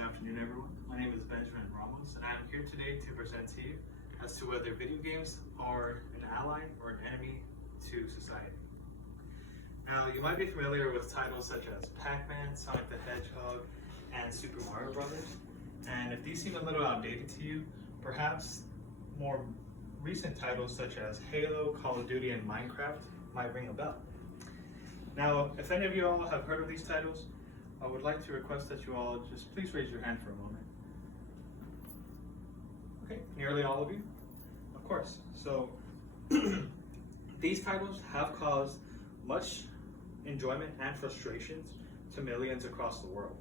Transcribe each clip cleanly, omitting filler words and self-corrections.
good afternoon, everyone. My name is Benjamin Ramos, and I'm here today to present to you as to whether video games are an ally or an enemy to society. Now, you might be familiar with titles such as Pac-Man, Sonic the Hedgehog, and Super Mario Brothers. And if these seem a little outdated to you, perhaps more recent titles such as Halo, Call of Duty, and Minecraft might ring a bell. Now, if any of you all have heard of these titles, I would like to request that you all just please raise your hand for a moment. Okay, nearly all of you? Of course. So, these titles have caused much enjoyment and frustrations to millions across the world.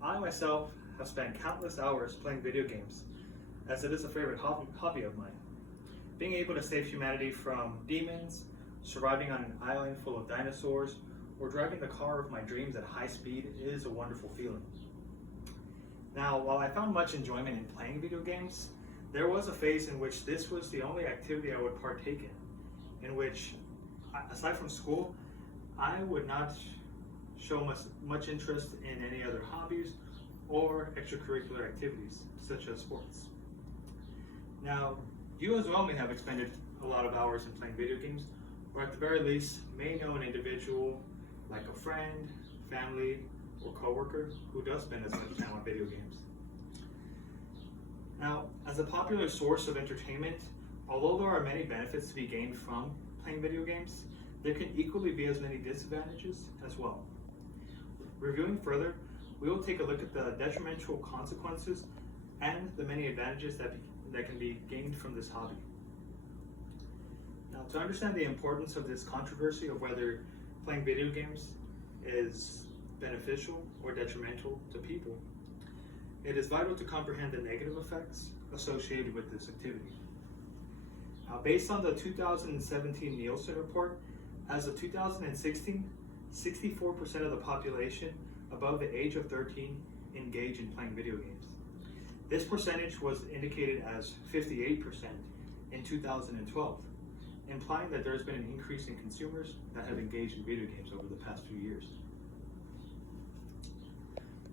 I myself have spent countless hours playing video games, as it is a favorite hobby of mine. Being able to save humanity from demons, surviving on an island full of dinosaurs, or driving the car of my dreams at high speed is a wonderful feeling. Now, while I found much enjoyment in playing video games, there was a phase in which this was the only activity I would partake in which, aside from school, I would not show much interest in any other hobbies or extracurricular activities, such as sports. Now, you as well may have expended a lot of hours in playing video games, or at the very least, may know an individual like a friend, family, or coworker who does spend as much time on video games. Now, as a popular source of entertainment, although there are many benefits to be gained from playing video games, there can equally be as many disadvantages as well. Reviewing further, we will take a look at the detrimental consequences and the many advantages that can be gained from this hobby. Now, to understand the importance of this controversy of whether playing video games is beneficial or detrimental to people, it is vital to comprehend the negative effects associated with this activity. Now, based on the 2017 Nielsen report, as of 2016, 64% of the population above the age of 13 engage in playing video games. This percentage was indicated as 58% in 2012. Implying that there's been an increase in consumers that have engaged in video games over the past few years.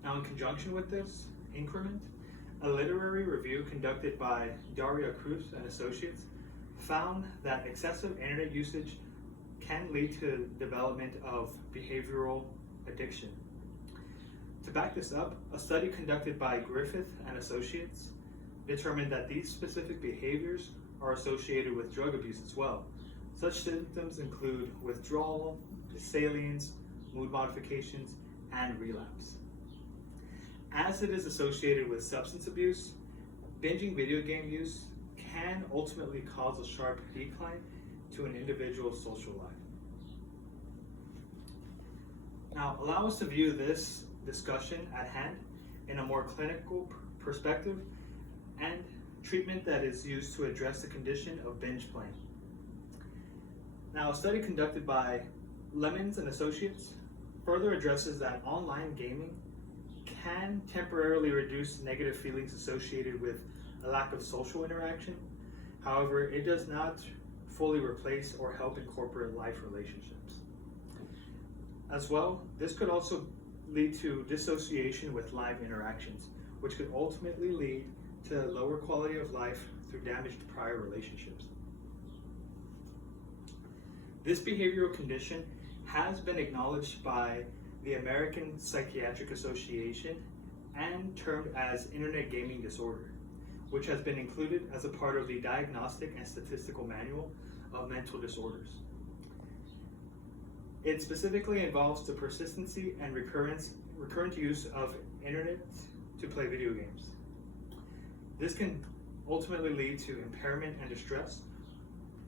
Now, in conjunction with this increment, a literary review conducted by Daria Cruz and Associates found that excessive internet usage can lead to development of behavioral addiction. To back this up, a study conducted by Griffith and Associates determined that these specific behaviors are associated with drug abuse as well. Such symptoms include withdrawal, salience, mood modifications, and relapse. As it is associated with substance abuse, binging video game use can ultimately cause a sharp decline to an individual's social life. Now, allow us to view this discussion at hand in a more clinical perspective and treatment that is used to address the condition of binge playing. Now, a study conducted by Lemons and Associates further addresses that online gaming can temporarily reduce negative feelings associated with a lack of social interaction. However, it does not fully replace or help in corporate life relationships. As well, this could also lead to dissociation with live interactions, which could ultimately lead to lower quality of life through damaged prior relationships. This behavioral condition has been acknowledged by the American Psychiatric Association and termed as Internet Gaming Disorder, which has been included as a part of the Diagnostic and Statistical Manual of Mental Disorders. It specifically involves the persistency and recurrent use of internet to play video games. This can ultimately lead to impairment and distress,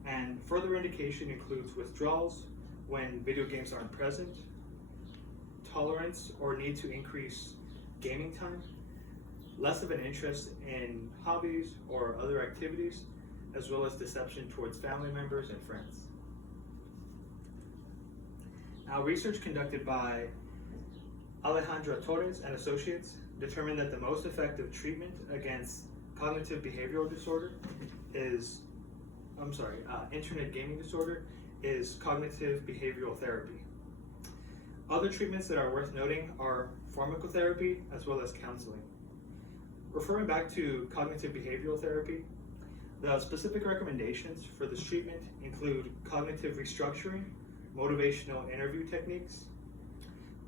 and further indication includes withdrawals when video games aren't present, tolerance or need to increase gaming time, less of an interest in hobbies or other activities, as well as deception towards family members and friends. Now, research conducted by Alejandra Torres and Associates determined that the most effective treatment against cognitive behavioral disorder is, internet gaming disorder is cognitive behavioral therapy. Other treatments that are worth noting are pharmacotherapy as well as counseling. Referring back to cognitive behavioral therapy, the specific recommendations for this treatment include cognitive restructuring, motivational interview techniques,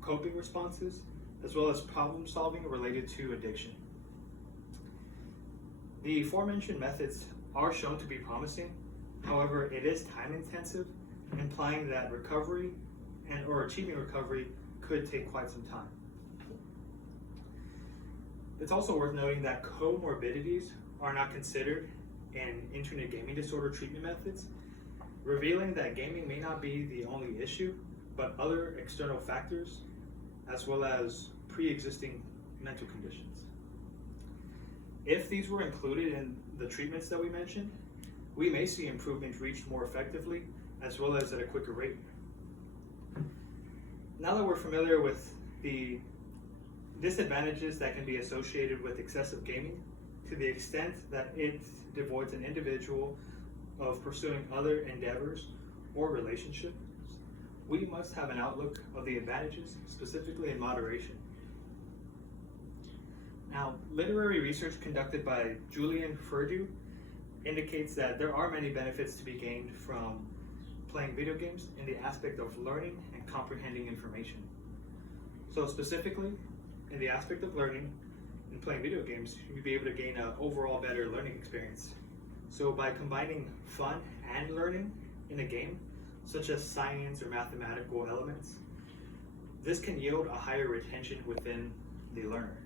coping responses, as well as problem solving related to addiction. The aforementioned methods are shown to be promising. However, it is time intensive, implying that recovery or achieving recovery could take quite some time. It's also worth noting that comorbidities are not considered in internet gaming disorder treatment methods, revealing that gaming may not be the only issue, but other external factors, as well as pre-existing mental conditions. If these were included in the treatments that we mentioned, we may see improvement reached more effectively, as well as at a quicker rate. Now that we're familiar with the disadvantages that can be associated with excessive gaming, to the extent that it devoids an individual of pursuing other endeavors or relationships, we must have an outlook of the advantages, specifically in moderation. Now, literary research conducted by Julian Ferdu indicates that there are many benefits to be gained from playing video games in the aspect of learning and comprehending information. So specifically, in the aspect of learning and playing video games, you'll be able to gain an overall better learning experience. So by combining fun and learning in a game, such as science or mathematical elements, this can yield a higher retention within the learner.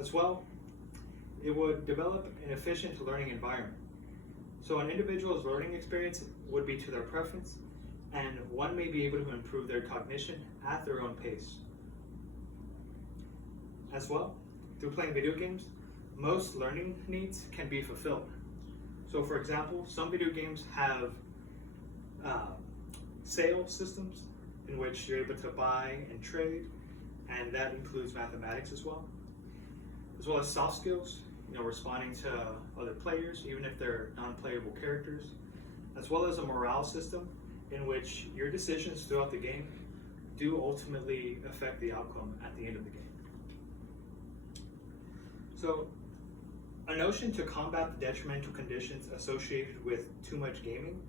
As well, it would develop an efficient learning environment. So an individual's learning experience would be to their preference, and one may be able to improve their cognition at their own pace. As well, through playing video games, most learning needs can be fulfilled. So for example, some video games have sale systems in which you're able to buy and trade, and that includes mathematics as well as soft skills, responding to other players, even if they're non-playable characters, as well as a morale system in which your decisions throughout the game do ultimately affect the outcome at the end of the game. So, a notion to combat the detrimental conditions associated with too much gaming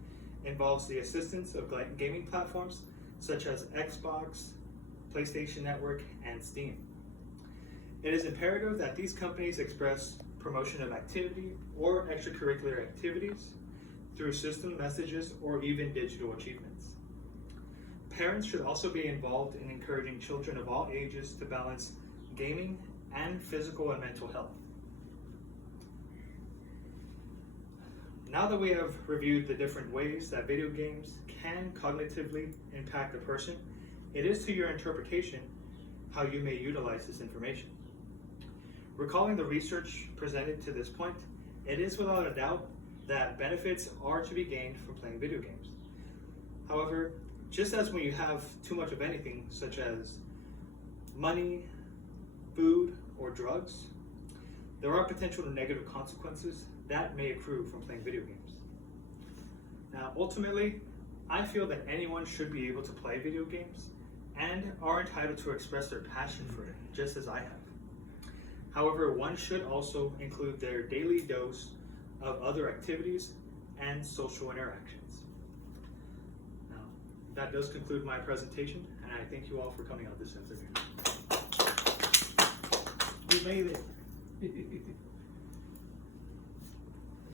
involves the assistance of gaming platforms such as Xbox, PlayStation Network, and Steam. It is imperative that these companies express promotion of activity or extracurricular activities through system messages or even digital achievements. Parents should also be involved in encouraging children of all ages to balance gaming and physical and mental health. Now that we have reviewed the different ways that video games can cognitively impact a person, it is to your interpretation how you may utilize this information. Recalling the research presented to this point, it is without a doubt that benefits are to be gained from playing video games. However, just as when you have too much of anything, such as money, food, or drugs, there are potential negative consequences that may accrue from playing video games. Now, ultimately, I feel that anyone should be able to play video games and are entitled to express their passion for it, just as I have. However, one should also include their daily dose of other activities and social interactions. Now, that does conclude my presentation, and I thank you all for coming out this interview. You made it.